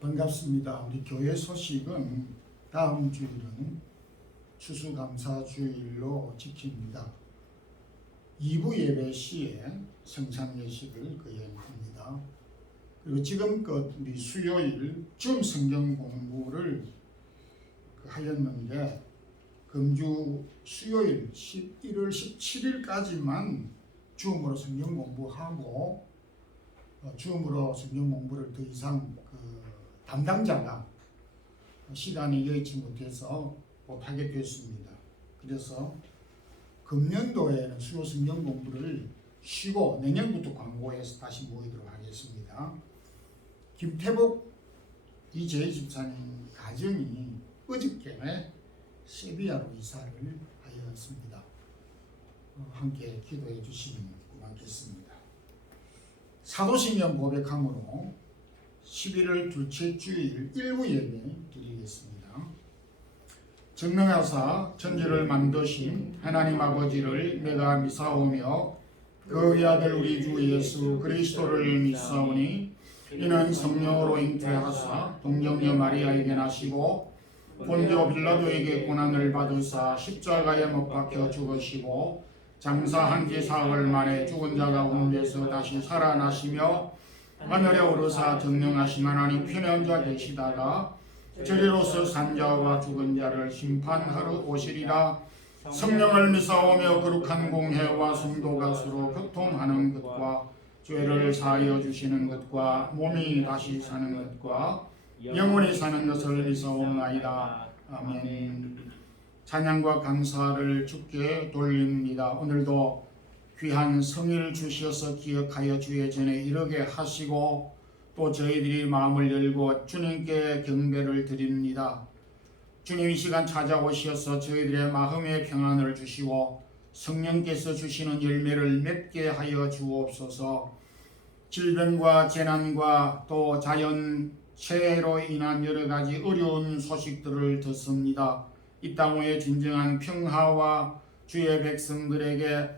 반갑습니다. 우리 교회 소식은 다음 주일은 추수감사주일로 지킵니다. 2부 예배 시에 성찬 예식을 거행합니다. 그리고 지금껏 우리 수요일 줌 성경 공부를 하였는데 금주 수요일 11월 17일까지만 줌으로 성경 공부하고 줌으로 성경 공부를 더 이상 담당자가 시간이 여의치 못해서 못하게 됐습니다. 그래서 금년도에는 수요 성경 공부를 쉬고 내년부터 광고해서 다시 모이도록 하겠습니다. 김태복 이재희 집사님 가정이 어저께 세비야로 이사를 하였습니다. 함께 기도해 주시면 고맙겠습니다. 사도신경 고백함으로 11월 둘째 주일 일부 예배 드리겠습니다. 전능하사 천지를 만드신 하나님 아버지를 내가 믿사오며 그의 아들 우리 주 예수 그리스도를 믿사오니 이는 성령으로 잉태하사 동정녀 마리아에게 나시고 본디오 빌라도에게 고난을 받으사 십자가에 못 박혀 죽으시고 장사한 지 사흘 만에 죽은 자 가운데서 다시 살아나시며 하늘에 오르사 전능하신 하나님 편에 앉아 계시다가 저리로서 산자와 죽은 자를 심판하러 오시리라. 성령을 믿사오며 거룩한 공회와 성도가 서로 교통하는 것과 죄를 사하여 주시는 것과 몸이 다시 사는 것과 영원히 사는 것을 믿사옵나이다. 아멘. 찬양과 감사를 주께 돌립니다. 오늘도 귀한 성일 주셔서 기억하여 주의 전에 이르게 하시고 또 저희들이 마음을 열고 주님께 경배를 드립니다. 주님 이 시간 찾아오셔서 저희들의 마음의 평안을 주시고 성령께서 주시는 열매를 맺게 하여 주옵소서. 질병과 재난과 또 자연재해로 인한 여러 가지 어려운 소식들을 듣습니다. 이 땅 위에 진정한 평화와 주의 백성들에게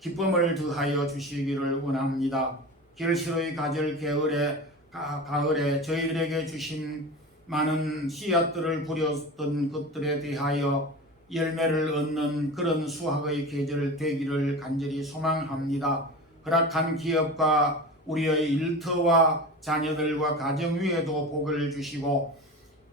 기쁨을 더하여 주시기를 원합니다. 결실의 가을 가을에 저희들에게 주신 많은 씨앗들을 부렸던 것들에 대하여 열매를 얻는 그런 수확의 계절 되기를 간절히 소망합니다. 허락한 기업과 우리의 일터와 자녀들과 가정 위에도 복을 주시고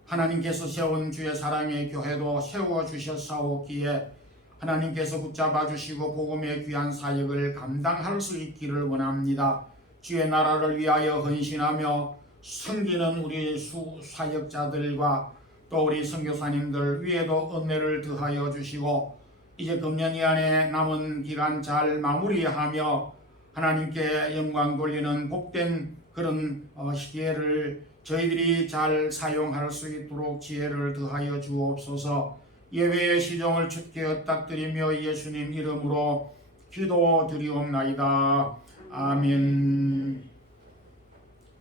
하나님께서 세운 주의 사랑의 교회도 세워주셨사오기에 하나님께서 붙잡아 주시고 복음의 귀한 사역을 감당할 수 있기를 원합니다. 주의 나라를 위하여 헌신하며 섬기는 우리 사역자들과 또 우리 선교사님들 위에도 은혜를 더하여 주시고 이제 금년 이 안에 남은 기간 잘 마무리하며 하나님께 영광 돌리는 복된 그런 시기를 저희들이 잘 사용할 수 있도록 지혜를 더하여 주옵소서. 예배의 시종을 주께 엇닥드리며 예수님 이름으로 기도드리옵나이다. 아멘.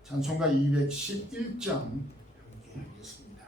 찬송가 211장 함께 하겠습니다.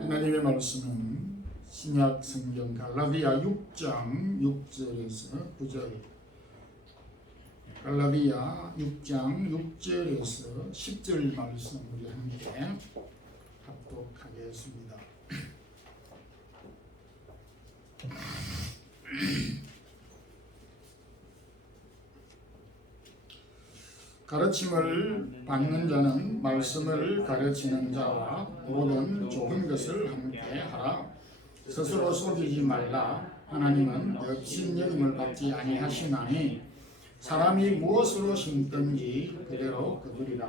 하나님의 말씀은 신약 성경 갈라디아 6장 6절에서 9절, 갈라디아 6장 6절에서 10절 말씀 우리 함께 합독하겠습니다. 가르침을 받는 자는 말씀을 가르치는 자와 모든 좋은 것을 함께 하라. 스스로 속이지 말라. 하나님은 업신여김을 받지 아니하시나니 사람이 무엇으로 심든지 그대로 거두리라.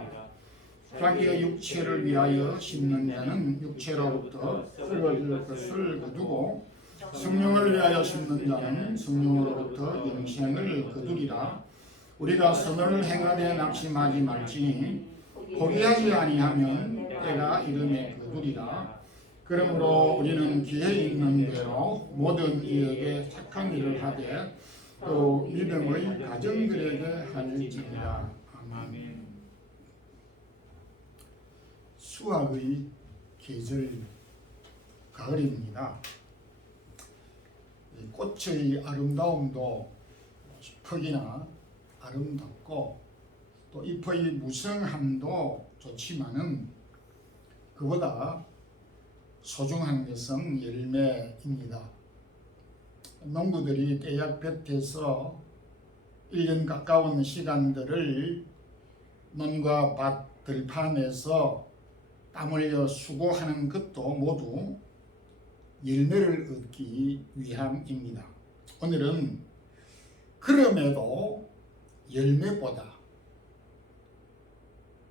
자기의 육체를 위하여 심는 자는 육체로부터 썩어질 것을 거두고 성령을 위하여 심는 자는 성령으로부터 영생을 거두리라. 우리가 선을 행하되 낙심하지 말지니 포기하지 아니하면 때가 이름에 거두리라. 그러므로 우리는 기회 있는 대로 모든 이에게 착한 일을 하되 또 믿음의 가정들에게 할지니라. 아멘. 수확의 계절 가을입니다. 꽃의 아름다움도 크기나 아름답고 또 잎의 무성함도 좋지만은 그보다 소중한 것은 열매입니다. 농부들이 떼약볕에서 1년 가까운 시간들을 논과 밭 들판에서 땀 흘려 수고하는 것도 모두 열매를 얻기 위함입니다. 오늘은 그럼에도 열매보다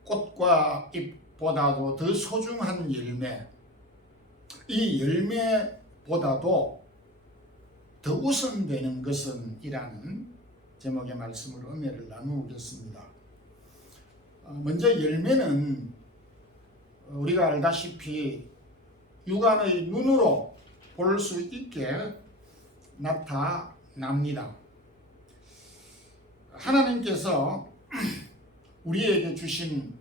꽃과 잎보다도 더 소중한 열매, 이 열매보다도 더 우선되는 것은 이라는 제목의 말씀으로 은혜를 나누겠습니다. 먼저 열매는 우리가 알다시피 육안의 눈으로 볼 수 있게 나타납니다. 하나님께서 우리에게 주신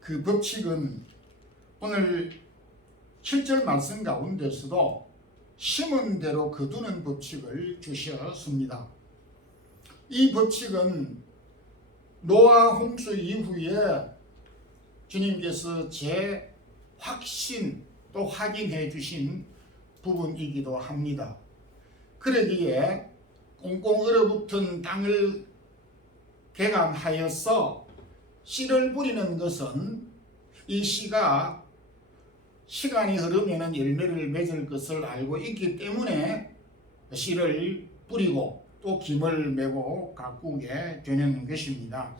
그 법칙은 오늘 7절 말씀 가운데서도 심은 대로 거두는 법칙을 주셨습니다. 이 법칙은 노아 홍수 이후에 주님께서 재확신 또 확인해 주신 부분이기도 합니다. 그러기에 꽁꽁 얼어붙은 땅을 개간하여서 씨를 뿌리는 것은 이 씨가 시간이 흐르면 열매를 맺을 것을 알고 있기 때문에 씨를 뿌리고 또 김을 메고 가꾸게 되는 것입니다.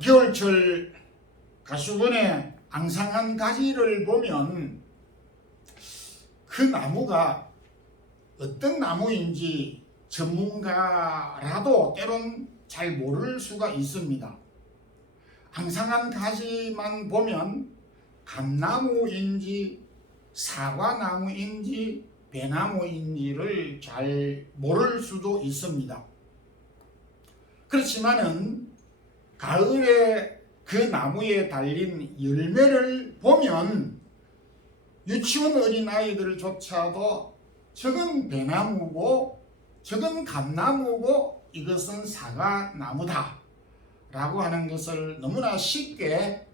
겨울철 가수원의 앙상한 가지를 보면 그 나무가 어떤 나무인지 전문가라도 때론 잘 모를 수가 있습니다. 앙상한 가지만 보면 감나무인지 사과나무인지 배나무인지를 잘 모를 수도 있습니다. 그렇지만은 가을에 그 나무에 달린 열매를 보면 유치원 어린아이들조차도 저건 배나무고 저건 감나무고 이것은 사과나무다 라고 하는 것을 너무나 쉽게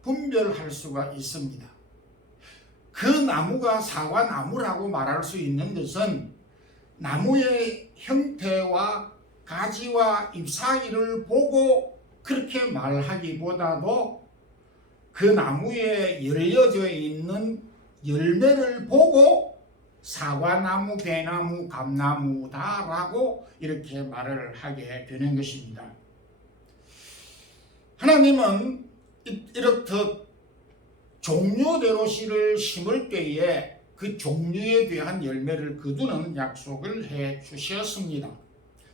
분별할 수가 있습니다. 그 나무가 사과나무라고 말할 수 있는 것은 나무의 형태와 가지와 잎 사이를 보고 그렇게 말하기보다도 그 나무에 열려져 있는 열매를 보고 사과나무, 배나무, 감나무다라고 이렇게 말을 하게 되는 것입니다. 하나님은 이렇듯 종류대로 씨를 심을 때에 그 종류에 대한 열매를 거두는 약속을 해 주셨습니다.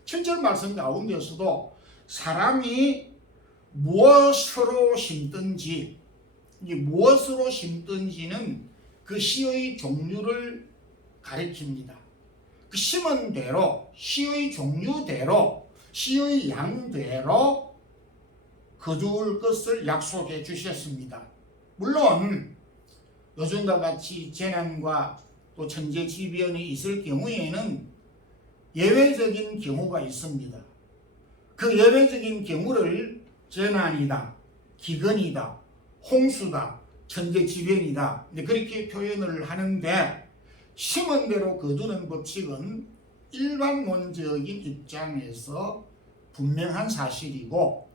7절 말씀 가운데서도 사람이 무엇으로 심든지, 이 무엇으로 심든지는 그 씨의 종류를 가리킵니다. 그 심은 대로, 씨의 종류대로, 씨의 양대로 거둘 것을 약속해 주셨습니다. 물론 요즘과 같이 재난과 또 천재지변이 있을 경우에는 예외적인 경우가 있습니다. 그 예외적인 경우를 재난이다, 기근이다, 홍수다, 천재지변이다 그렇게 표현을 하는데 심은 대로 거두는 법칙은 일반론적인 입장에서 분명한 사실이고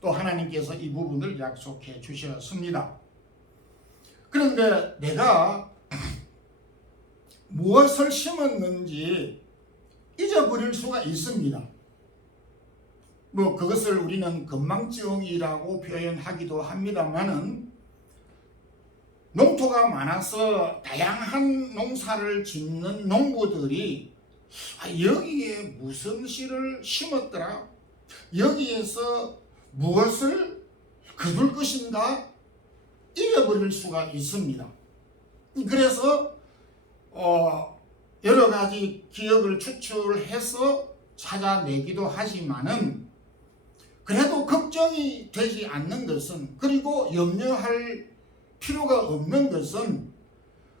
또 하나님께서 이 부분을 약속해 주셨습니다. 그런데 내가 무엇을 심었는지 잊어버릴 수가 있습니다. 그것을 우리는 건망증이라고 표현하기도 합니다만은 농토가 많아서 다양한 농사를 짓는 농부들이 여기에 무슨 씨를 심었더라? 여기에서 무엇을 거둘 것인가? 잊어버릴 수가 있습니다. 그래서 여러 가지 기억을 추출해서 찾아내기도 하지만은 그래도 걱정이 되지 않는 것은, 그리고 염려할 필요가 없는 것은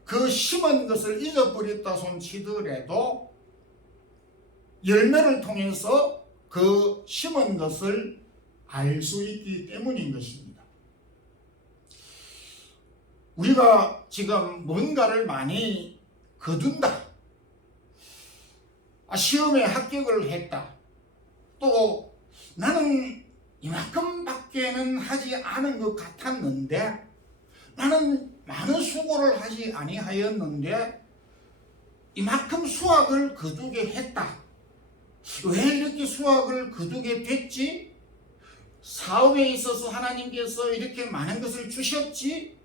그 심은 것을 잊어버렸다 손치더라도 열매를 통해서 그 심은 것을 알 수 있기 때문인 것입니다. 우리가 지금 뭔가를 많이 거둔다, 시험에 합격을 했다, 또 나는 이만큼밖에는 하지 않은 것 같았는데, 나는 많은 수고를 하지 아니하였는데 이만큼 수확을 거두게 했다. 왜 이렇게 수확을 거두게 됐지? 사업에 있어서 하나님께서 이렇게 많은 것을 주셨지?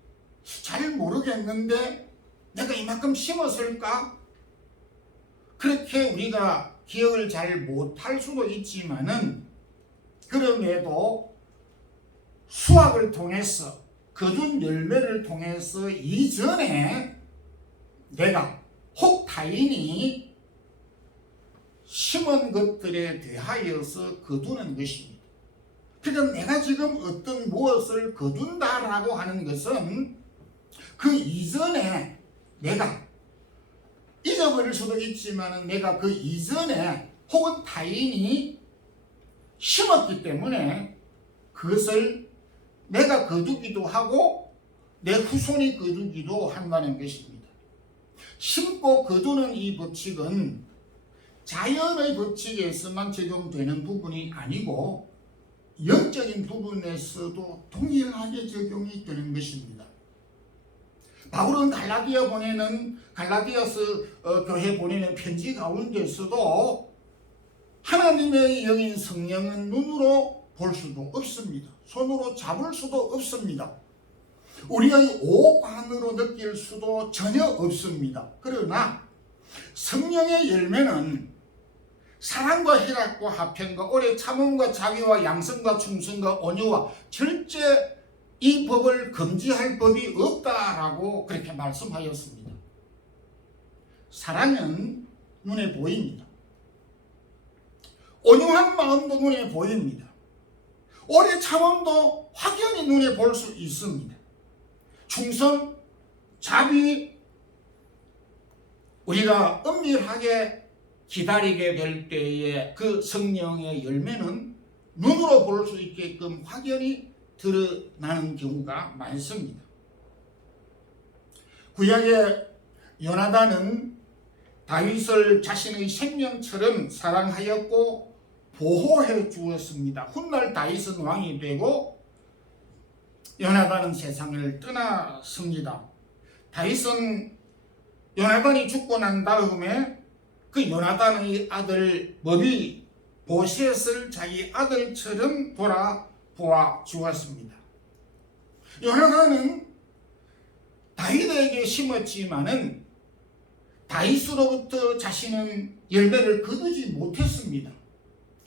잘 모르겠는데 내가 이만큼 심었을까? 그렇게 우리가 기억을 잘 못할 수도 있지만은, 그럼에도 수확을 통해서, 거둔 열매를 통해서 이전에 내가 혹 타인이 심은 것들에 대하여서 거두는 것입니다. 그러니까 내가 지금 어떤 무엇을 거둔다라고 하는 것은 그 이전에 내가 잊어버릴 수도 있지만 내가 그 이전에 혹은 타인이 심었기 때문에 그것을 내가 거두기도 하고 내 후손이 거두기도 한다는 것입니다. 심고 거두는 이 법칙은 자연의 법칙에서만 적용되는 부분이 아니고 영적인 부분에서도 동일하게 적용이 되는 것입니다. 바울은 갈라디아서 교회 보내는 편지 가운데서도 하나님의 영인 성령은 눈으로 볼 수도 없습니다. 손으로 잡을 수도 없습니다. 우리의 오감으로 느낄 수도 전혀 없습니다. 그러나 성령의 열매는 사랑과 희락과 화평과 오래 참음과 자비와 양성과 충성과 온유와 절제, 이 법을 금지할 법이 없다라고 그렇게 말씀하였습니다. 사랑은 눈에 보입니다. 온유한 마음도 눈에 보입니다. 오래 참음도 확연히 눈에 볼 수 있습니다. 충성, 자비, 우리가 엄밀하게 기다리게 될 때에 그 성령의 열매는 눈으로 볼 수 있게끔 확연히 드러나는 경우가 많습니다. 구약의 요나단은 다윗을 자신의 생명처럼 사랑하였고 보호해 주었습니다. 훗날 다윗은 왕이 되고 요나단은 세상을 떠났습니다. 다윗은 요나단이 죽고 난 다음에 그 요나단의 아들 머비 보셋을 자기 아들처럼 돌아보아 주었습니다. 요나단은 다윗에게 심었지만은 다윗으로부터 자신은 열매를 거두지 못했습니다.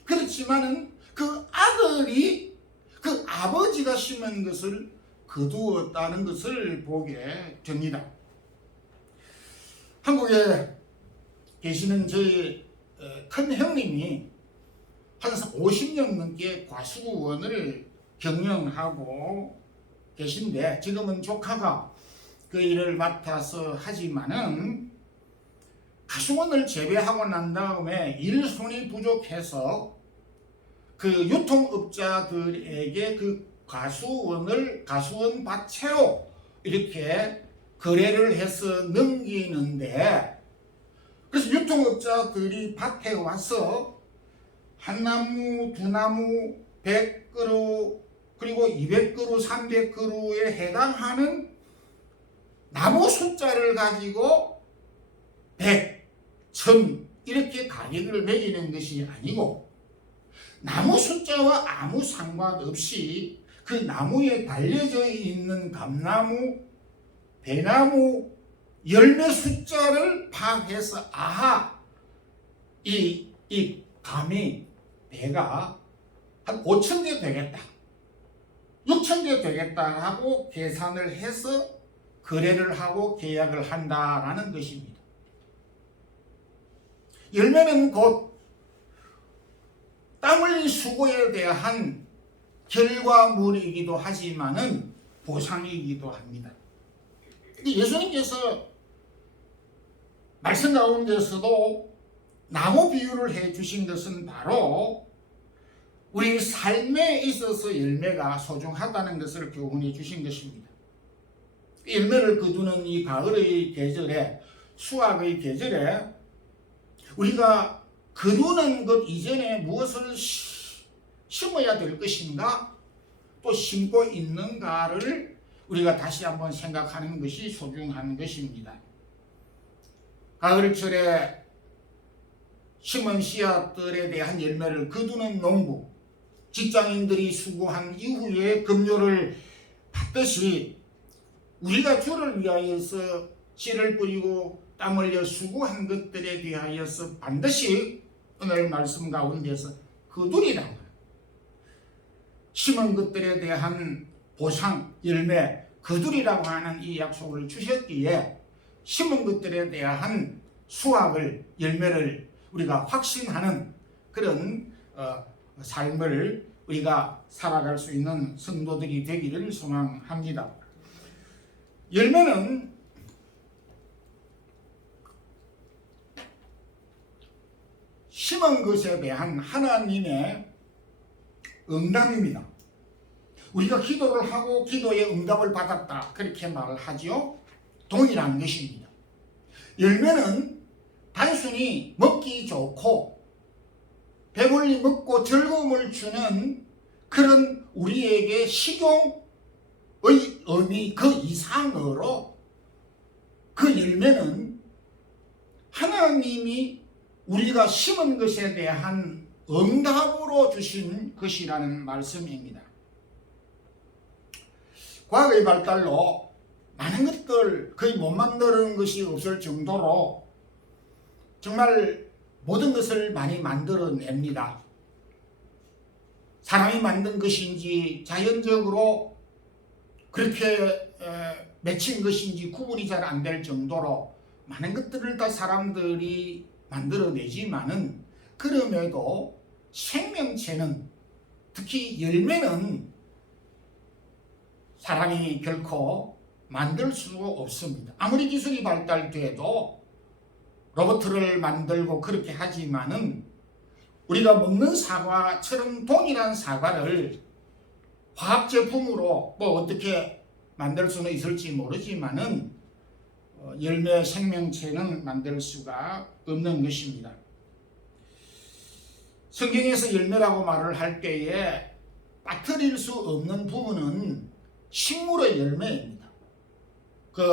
그렇지만은 그 아들이 그 아버지가 심은 것을 거두었다는 것을 보게 됩니다. 한국에 계시는 저희 큰 형님이 한 50년 넘게 과수원을 경영하고 계신데, 지금은 조카가 그 일을 맡아서 하지만은 가수원을 재배하고 난 다음에 일손이 부족해서 그 유통업자들에게 그 가수원 밭채로 이렇게 거래를 해서 넘기는데, 그래서 유통업자들이 밭에 와서 한 나무, 두 나무, 100그루, 그리고 200그루, 300그루에 해당하는 나무 숫자를 가지고 100, 1000 이렇게 가격을 매기는 것이 아니고, 나무 숫자와 아무 상관없이 그 나무에 달려져 있는 감나무, 배나무, 열매 숫자를 파악해서 아하, 이 감이, 배가 한 5,000개 되겠다, 6,000개 되겠다 하고 계산을 해서 거래를 하고 계약을 한다라는 것입니다. 열매는 곧 땀 흘린 수고에 대한 결과물이기도 하지만은 보상이기도 합니다. 예수님께서 말씀 가운데서도 나무 비유를 해 주신 것은 바로 우리 삶에 있어서 열매가 소중하다는 것을 교훈해 주신 것입니다. 열매를 거두는 이 가을의 계절에, 수확의 계절에 우리가 거두는 것 이전에 무엇을 심어야 될 것인가, 또 심고 있는가를 우리가 다시 한번 생각하는 것이 소중한 것입니다. 가을철에 심은 씨앗들에 대한 열매를 거두는 농부, 직장인들이 수고한 이후에 급료를 받듯이 우리가 주를 위하여서 씨를 뿌리고 땀 흘려 수고한 것들에 대하여서 반드시 오늘 말씀 가운데서 거두리라고 합니다. 심은 것들에 대한 보상, 열매, 거두리라고 하는 이 약속을 주셨기에 심은 것들에 대한 수확을, 열매를 우리가 확신하는 그런 삶을 우리가 살아갈 수 있는 성도들이 되기를 소망합니다. 열매는 심은 것에 대한 하나님의 응답입니다. 우리가 기도를 하고 기도의 응답을 받았다, 그렇게 말을 하죠. 동일한 것입니다. 열매는 단순히 먹기 좋고 배불리 먹고 즐거움을 주는 그런 우리에게 식용의 의미 그 이상으로, 그 열매는 하나님이 우리가 심은 것에 대한 응답으로 주신 것이라는 말씀입니다. 과학의 발달로 많은 것들 거의 못 만드는 것이 없을 정도로 정말 모든 것을 많이 만들어냅니다. 사람이 만든 것인지 자연적으로 그렇게 맺힌 것인지 구분이 잘 안 될 정도로 많은 것들을 다 사람들이 만들어내지만은, 그럼에도 생명체는, 특히 열매는 사람이 결코 만들 수 없습니다. 아무리 기술이 발달돼도 로봇을 만들고 그렇게 하지만은 우리가 먹는 사과처럼 동일한 사과를 화학제품으로 뭐 어떻게 만들 수는 있을지 모르지만은 열매 생명체는 만들 수가 없는 것입니다. 성경에서 열매라고 말을 할 때에 빠뜨릴 수 없는 부분은 식물의 열매입니다. 그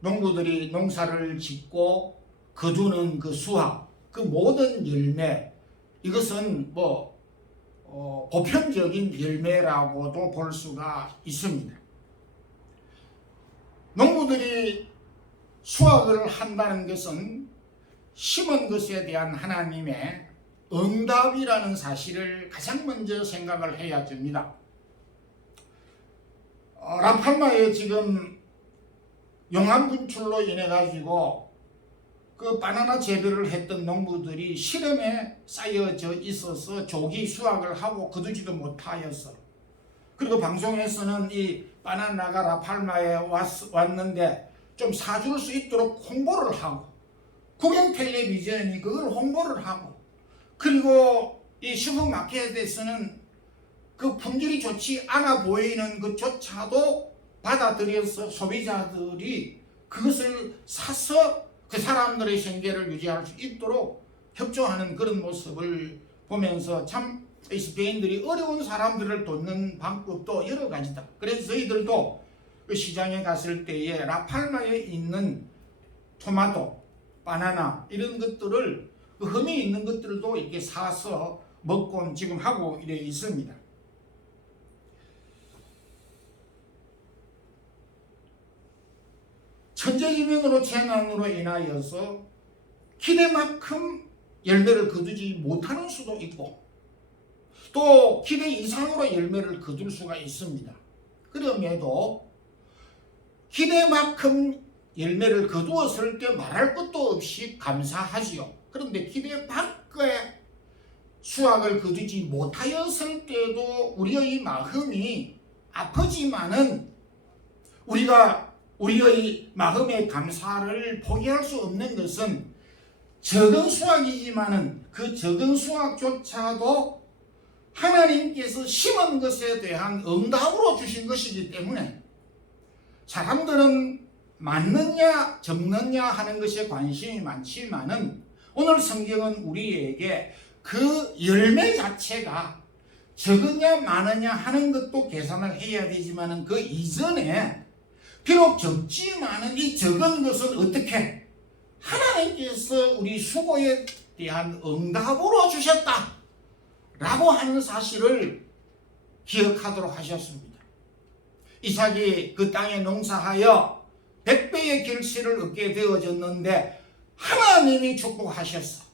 농부들이 농사를 짓고 거두는 그 수확, 그 모든 열매, 이것은 보편적인 열매라고도 볼 수가 있습니다. 농부들이 수확을 한다는 것은 심은 것에 대한 하나님의 응답이라는 사실을 가장 먼저 생각을 해야 됩니다. 라팔마에 지금 용암 분출로 인해 가지고 그 바나나 재배를 했던 농부들이 시름에 쌓여져 있어서 조기 수확을 하고 거두지도 못하였어. 그리고 방송에서는 이 바나나가 라팔마에 왔는데 좀 사줄 수 있도록 홍보를 하고, 국영 텔레비전이 그걸 홍보를 하고, 그리고 이 슈퍼마켓에서는 그 품질이 좋지 않아 보이는 것조차도 받아들여서 소비자들이 그것을 사서 그 사람들의 생계를 유지할 수 있도록 협조하는 그런 모습을 보면서 참 스페인들이 어려운 사람들을 돕는 방법도 여러 가지다. 그래서 저희들도 그 시장에 갔을 때에 라팔마에 있는 토마토, 바나나 이런 것들을 그 흠이 있는 것들도 이렇게 사서 먹고 지금 하고 이래 있습니다. 천재지변으로 재난으로 인하여서 기대만큼 열매를 거두지 못하는 수도 있고 또 기대 이상으로 열매를 거둘 수가 있습니다. 그럼에도 기대만큼 열매를 거두었을 때 말할 것도 없이 감사하지요. 그런데 기대 밖의 수확을 거두지 못하였을 때도 우리의 마음이 아프지만은 우리가 우리의 마음의 감사를 포기할 수 없는 것은 적은 수확이지만은 그 적은 수확조차도 하나님께서 심은 것에 대한 응답으로 주신 것이기 때문에 사람들은 많느냐 적느냐 하는 것에 관심이 많지만은 오늘 성경은 우리에게 그 열매 자체가 적으냐 많으냐 하는 것도 계산을 해야 되지만은 그 이전에 비록 적지만은 이 적은 것은 어떻게 하나님께서 우리 수고에 대한 응답으로 주셨다 라고 하는 사실을 기억하도록 하셨습니다. 이삭이 그 땅에 농사하여 100배의 결실을 얻게 되어졌는데 하나님이 축복하셨어.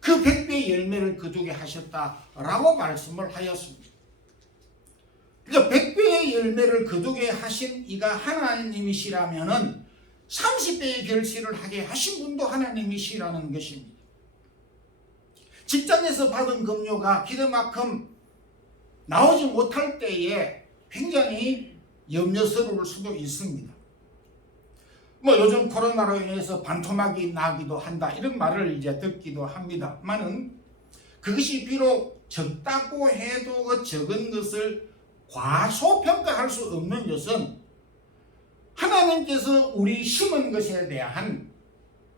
그 100배의 열매를 거두게 하셨다라고 말씀을 하였습니다. 그러니까 100배의 열매를 거두게 하신 이가 하나님이시라면은 30배의 결실을 하게 하신 분도 하나님이시라는 것입니다. 직장에서 받은 급료가 기대만큼 나오지 못할 때에 굉장히 염려스러울 수도 있습니다. 요즘 코로나로 인해서 반토막이 나기도 한다 이런 말을 이제 듣기도 합니다만은 그것이 비록 적다고 해도 그 적은 것을 과소평가할 수 없는 것은 하나님께서 우리 심은 것에 대한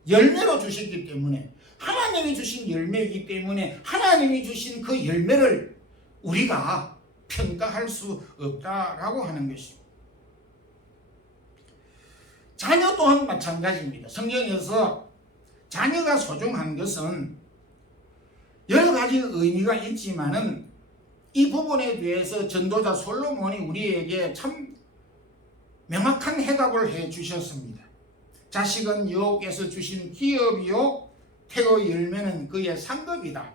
열매로 주셨기 때문에 하나님이 주신 열매이기 때문에 하나님이 주신 그 열매를 우리가 평가할 수 없다라고 하는 것입니다. 자녀 또한 마찬가지입니다. 성경에서 자녀가 소중한 것은 여러 가지 의미가 있지만은 이 부분에 대해서 전도자 솔로몬이 우리에게 참 명확한 해답을 해 주셨습니다. 자식은 여호와께서 주신 기업이요 태의 열매는 그의 상급이다.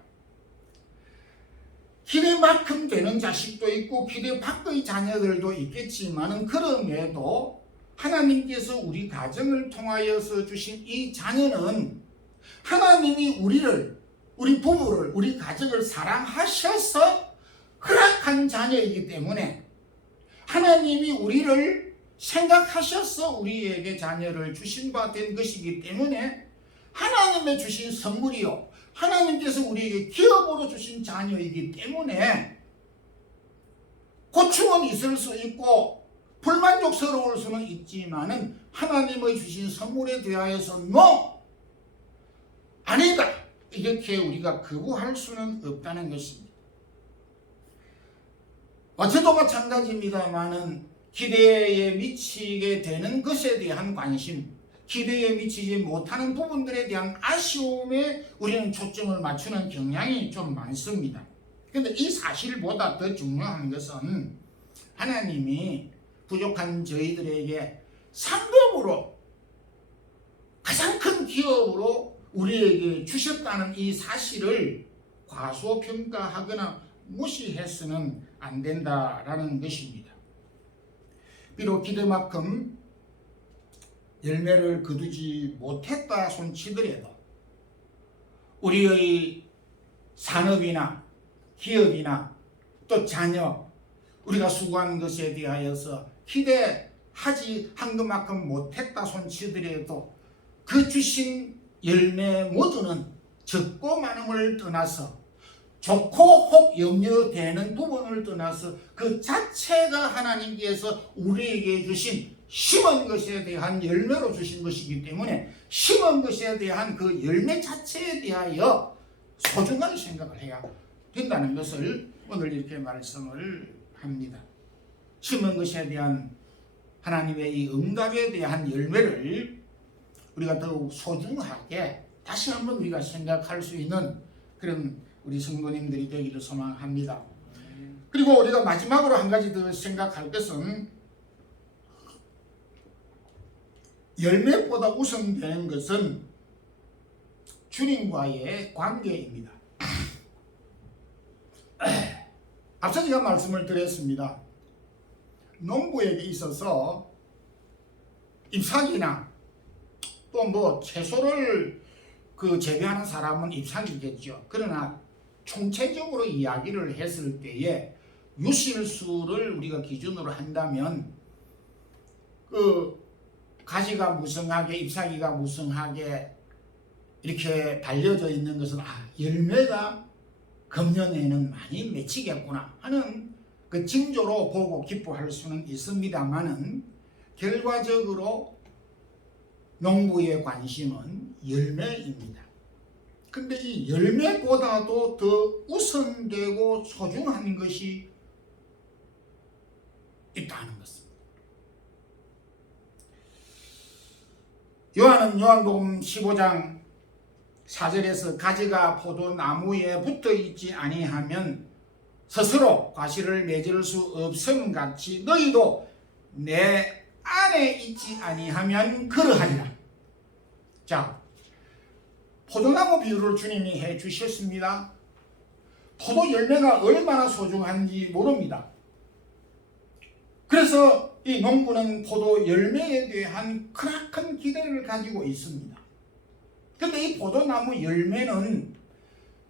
기대만큼 되는 자식도 있고 기대 밖의 자녀들도 있겠지만은 그럼에도 하나님께서 우리 가정을 통하여서 주신 이 자녀는 하나님이 우리를 우리 부부를 우리 가정을 사랑하셔서 허락한 자녀이기 때문에 하나님이 우리를 생각하셔서 우리에게 자녀를 주신 바 된 것이기 때문에 하나님의 주신 선물이요 하나님께서 우리에게 기업으로 주신 자녀이기 때문에 고충은 있을 수 있고 불만족스러울 수는 있지만은 하나님의 주신 선물에 대하여서 아니다 이렇게 우리가 거부할 수는 없다는 것입니다. 저도 마찬가지입니다만은 기대에 미치게 되는 것에 대한 관심, 기대에 미치지 못하는 부분들에 대한 아쉬움에 우리는 초점을 맞추는 경향이 좀 많습니다. 그런데 이 사실보다 더 중요한 것은 하나님이 부족한 저희들에게 상급으로 가장 큰 기업으로 우리에게 주셨다는 이 사실을 과소평가하거나 무시해서는 안 된다라는 것입니다. 비록 기대만큼 열매를 거두지 못했다 손치더라도 우리의 산업이나 기업이나 또 자녀 우리가 수고한 것에 대하여서 기대하지 한 것만큼 못했다 손치더라도 그 주신 열매 모두는 적고 많음을 떠나서 좋고 혹 염려되는 부분을 떠나서 그 자체가 하나님께서 우리에게 주신 심은 것에 대한 열매로 주신 것이기 때문에 심은 것에 대한 그 열매 자체에 대하여 소중한 생각을 해야 된다는 것을 오늘 이렇게 말씀을 합니다. 심은 것에 대한 하나님의 이 응답에 대한 열매를 우리가 더욱 소중하게 다시 한번 우리가 생각할 수 있는 그런 우리 성도님들이 되기를 소망합니다. 그리고 우리가 마지막으로 한 가지 더 생각할 것은 열매보다 우선되는 것은 주님과의 관계입니다. 앞서 제가 말씀을 드렸습니다. 농부에게 있어서 잎사귀나 또 뭐 채소를 재배하는 사람은 잎사귀겠죠. 그러나 총체적으로 이야기를 했을 때에 유실수를 우리가 기준으로 한다면 가지가 무성하게 잎사귀가 무성하게 이렇게 달려져 있는 것은 열매가 금년에는 많이 맺히겠구나 하는 그 징조로 보고 기뻐할 수는 있습니다만은 결과적으로 농부의 관심은 열매입니다. 근데 이 열매보다도 더 우선되고 소중한 것이 있다는 것입니다. 요한은 요한복음 15장 4절에서 가지가 포도나무에 붙어있지 아니하면 스스로 과실을 맺을 수 없음 같이 너희도 내 안에 있지 아니하면 그러하리라. 자, 포도나무 비유를 주님이 해 주셨습니다. 포도 열매가 얼마나 소중한지 모릅니다. 그래서 이 농부는 포도 열매에 대한 크나큰 기대를 가지고 있습니다. 근데 이 포도나무 열매는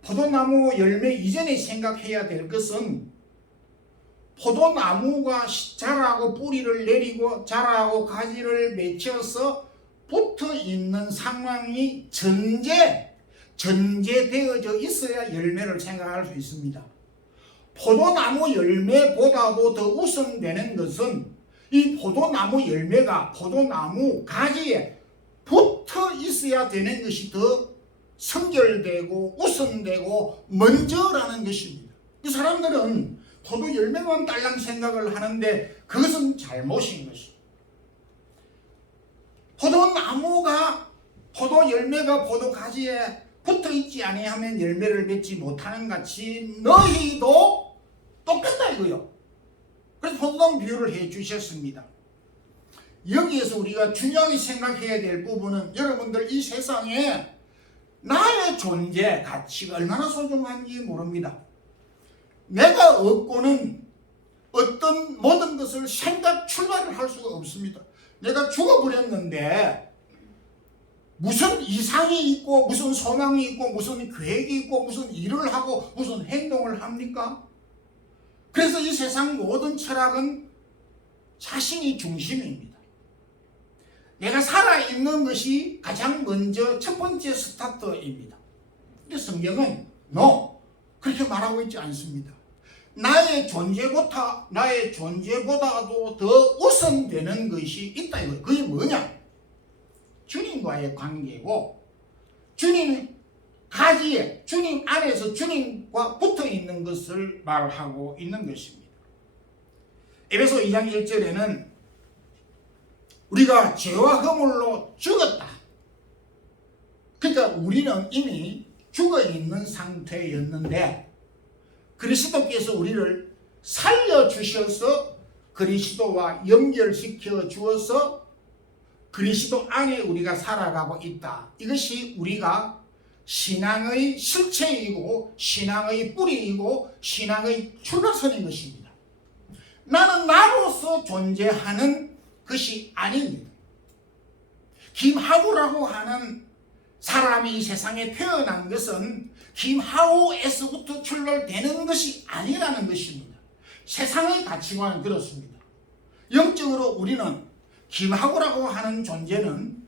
포도나무 열매 이전에 생각해야 될 것은 포도나무가 자라고 뿌리를 내리고 자라고 가지를 맺혀서 붙어 있는 상황이 전제되어져 있어야 열매를 생각할 수 있습니다. 포도나무 열매보다도 더 우선되는 것은 이 포도나무 열매가 포도나무 가지에 붙어 있어야 되는 것이 더 선결되고 우선되고 먼저라는 것입니다. 이 사람들은 포도 열매만 딸랑 생각을 하는데 그것은 잘못인 것입니다. 포도나무가 포도 열매가 포도 가지에 붙어 있지 아니하면 열매를 맺지 못하는 같이 너희도 똑같다 이거요. 그래서 포도나무 비유를 해 주셨습니다. 여기에서 우리가 중요하게 생각해야 될 부분은 여러분들 이 세상에 나의 존재 가치가 얼마나 소중한지 모릅니다. 내가 없고는 어떤 모든 것을 출발을 할 수가 없습니다. 내가 죽어버렸는데 무슨 이상이 있고 무슨 소망이 있고 무슨 계획이 있고 무슨 일을 하고 무슨 행동을 합니까? 그래서 이 세상 모든 철학은 자신이 중심입니다. 내가 살아있는 것이 가장 먼저 첫 번째 스타트입니다. 근데 성경은 그렇게 말하고 있지 않습니다. 나의 존재보다도 더 우선되는 것이 있다 이거예요. 그게 뭐냐? 주님과의 관계고 주님 가지에 주님 안에서 주님과 붙어 있는 것을 말하고 있는 것입니다. 에베소 2장 1절에는 우리가 죄와 허물로 죽었다. 그러니까 우리는 이미 죽어 있는 상태였는데 그리스도께서 우리를 살려주셔서 그리스도와 연결시켜 주어서 그리스도 안에 우리가 살아가고 있다. 이것이 우리가 신앙의 실체이고 신앙의 뿌리이고 신앙의 출발선인 것입니다. 나는 나로서 존재하는 것이 아닙니다. 김하우라고 하는 사람이 이 세상에 태어난 것은 김하우에서부터 출발되는 것이 아니라는 것입니다. 세상의 가치관은 그렇습니다. 영적으로 우리는 김하우라고 하는 존재는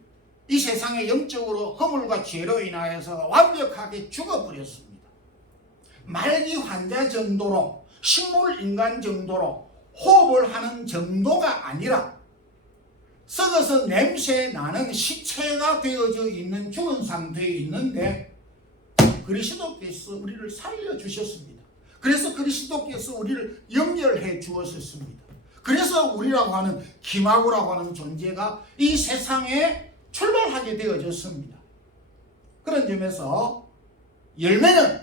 이 세상에 영적으로 허물과 죄로 인하여서 완벽하게 죽어버렸습니다. 말기 환자 정도로 식물 인간 정도로 호흡을 하는 정도가 아니라 썩어서 냄새 나는 시체가 되어져 있는 죽은 상태에 있는데 그리스도께서 우리를 살려주셨습니다. 그래서 그리스도께서 우리를 연결해 주었습니다. 그래서 우리라고 하는 김하구라고 하는 존재가 이 세상에 출발하게 되어졌습니다. 그런 점에서 열매는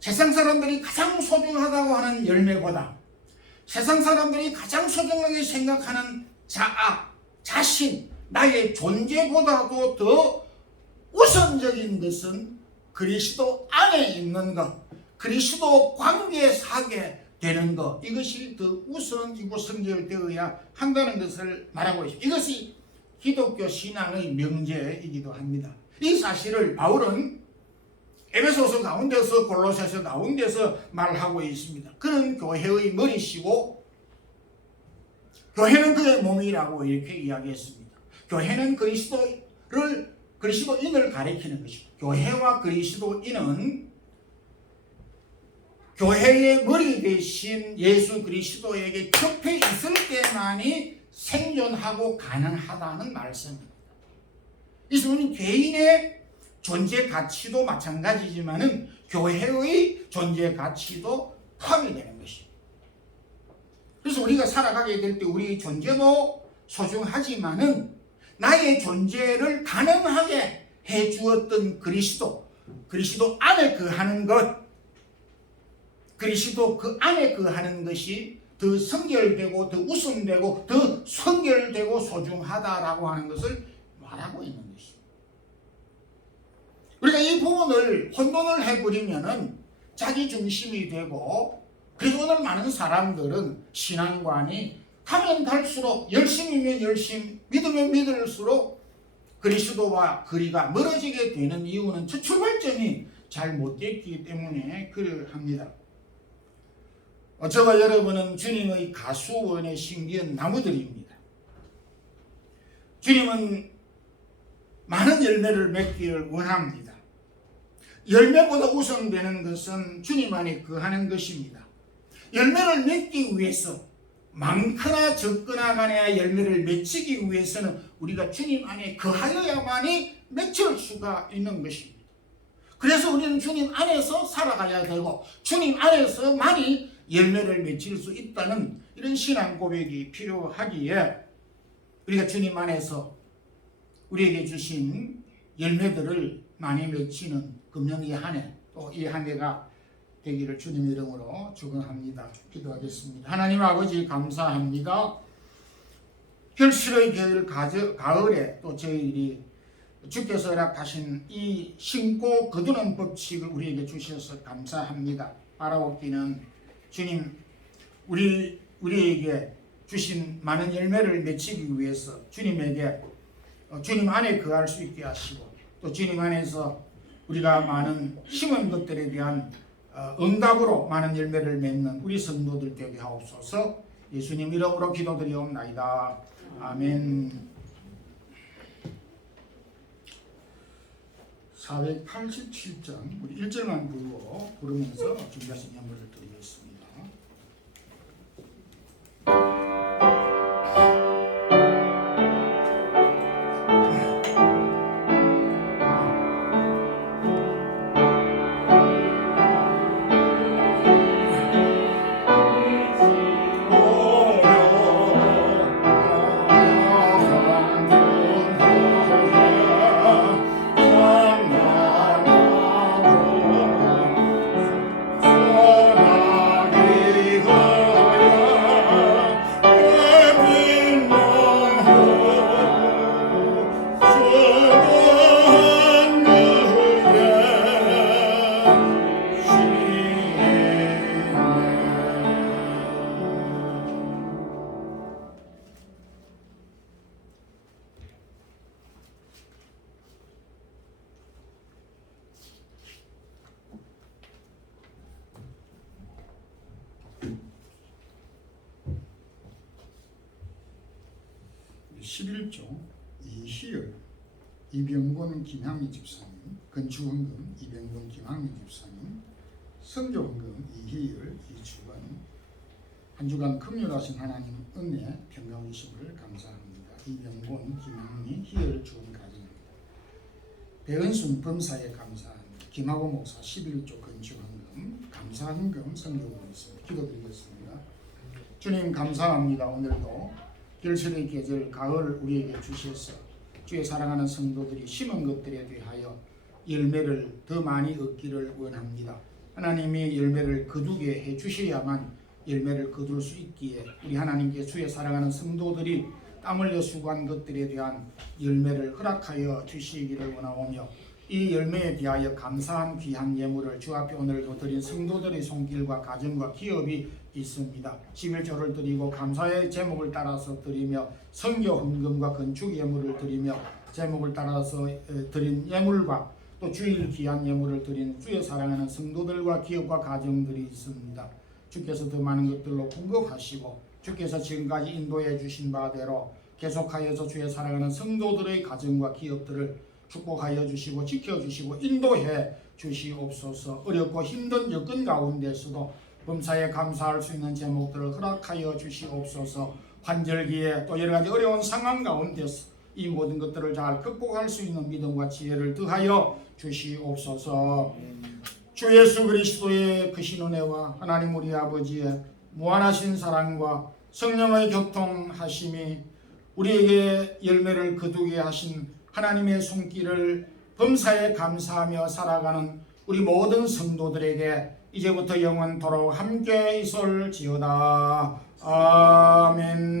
세상 사람들이 가장 소중하다고 하는 열매보다 세상 사람들이 가장 소중하게 생각하는 자아, 자신, 나의 존재보다도 더 우선적인 것은 그리스도 안에 있는 것, 그리스도 관계에서 하게 되는 것, 이것이 더 우선이고 선결되어야 한다는 것을 말하고 있습니다. 이것이 기독교 신앙의 명제이기도 합니다. 이 사실을 바울은 에베소서 가운데서 골로새서 가운데서 말하고 있습니다. 그는 교회의 머리시고 교회는 그의 몸이라고 이렇게 이야기했습니다. 교회는 그리스도인을 가리키는 것입니다. 교회와 그리스도인은 교회의 머리 대신 예수 그리스도에게 겹해 있을 때만이 생존하고 가능하다는 말씀입니다. 이 말은 개인의 존재 가치도 마찬가지지만은 교회의 존재 가치도 포함되는 것입니다. 그래서 우리가 살아가게 될 때 우리의 존재도 소중하지만은 나의 존재를 가능하게 해 주었던 그리스도 안에 거하는 것, 그리스도 그 안에 거하는 것이 더 선결되고 더 우선되고 더 선결되고 소중하다라고 하는 것을 말하고 있는 것입니다. 우리가 이 부분을 혼돈을 해버리면은 자기 중심이 되고, 그래서 오늘 많은 사람들은 신앙관이 가면 갈수록 열심이면 열심, 믿으면 믿을수록 그리스도와 거리가 멀어지게 되는 이유는 첫 출발점이 잘 못됐기 때문에 그러합니다. 저와 여러분은 주님의 가수원에 심기은 나무들입니다. 주님은 많은 열매를 맺기를 원합니다. 열매보다 우선되는 것은 주님 안에 거하는 것입니다. 열매를 맺기 위해서 많거나 적거나 간에 열매를 맺히기 위해서는 우리가 주님 안에 거하여야만이 맺힐 수가 있는 것입니다. 그래서 우리는 주님 안에서 살아가야 되고 주님 안에서만이 열매를 맺힐 수 있다는 이런 신앙 고백이 필요하기에 우리가 주님 안에서 우리에게 주신 열매들을 많이 맺히는 금년 이 한 해, 또 이 한 해가 되기를 주님 이름으로 축원합니다. 기도하겠습니다. 하나님 아버지 감사합니다. 결실의 가을에 또 저희들이 주께서 허락하신 이 심고 거두는 법칙을 우리에게 주셔서 감사합니다. 바라옵기는 주님, 우리에게 주신 많은 열매를 맺히기 위해서 주님에게 주님 안에 거할 수 있게 하시고 또 주님 안에서 우리가 많은 심은 것들에 대한 응답으로 많은 열매를 맺는 우리 성도들 되게 하옵소서. 예수님 이름으로 기도드리옵나이다. 아멘. 487장 우리 1절만 부르면서 준비하신 연물을 드리겠습니다. 이희열, 이병곤 김향미 집사님, 건축원금 이병곤 김향미 집사님, 성교원금 이희열, 이주관, 한 주간 긍휼하신 하나님 은혜 평강하심을 감사합니다. 이병곤 김향미 희열 주원 가정입니다. 배은순 범사에 감사합니다. 김하고 목사 11조 건축헌금 감사헌금 선교하고 있습니다. 기도드리겠습니다. 주님 감사합니다. 오늘도 결실의 계절 가을 우리에게 주셔서 주의 사랑하는 성도들이 심은 것들에 대하여 열매를 더 많이 얻기를 원합니다. 하나님이 열매를 거두게 해주셔야만 열매를 거둘 수 있기에 우리 하나님께 주의 사랑하는 성도들이 땀 흘려 수고한 것들에 대한 열매를 허락하여 주시기를 원하오며 이 열매에 대하여 감사한 귀한 예물을 주 앞에 오늘도 드린 성도들의 손길과 가정과 기업이 있습니다. 11조를 드리고 감사의 제목을 따라서 드리며 선교 헌금과 건축 예물을 드리며 제목을 따라서 드린 예물과 또 주일 귀한 예물을 드린 주의 사랑하는 성도들과 기업과 가정들이 있습니다. 주께서 더 많은 것들로 공급하시고 주께서 지금까지 인도해 주신 바대로 계속하여서 주의 사랑하는 성도들의 가정과 기업들을 축복하여 주시고 지켜주시고 인도해 주시옵소서. 어렵고 힘든 여건 가운데서도 범사에 감사할 수 있는 제목들을 허락하여 주시옵소서. 환절기에 또 여러가지 어려운 상황 가운데서 이 모든 것들을 잘 극복할 수 있는 믿음과 지혜를 더하여 주시옵소서. 주 예수 그리스도의 크신 은혜와 하나님 우리 아버지의 무한하신 사랑과 성령의 교통하심이 우리에게 열매를 거두게 하신 하나님의 손길을 범사에 감사하며 살아가는 우리 모든 성도들에게 이제부터 영원토록 함께 있을지어다. 아멘.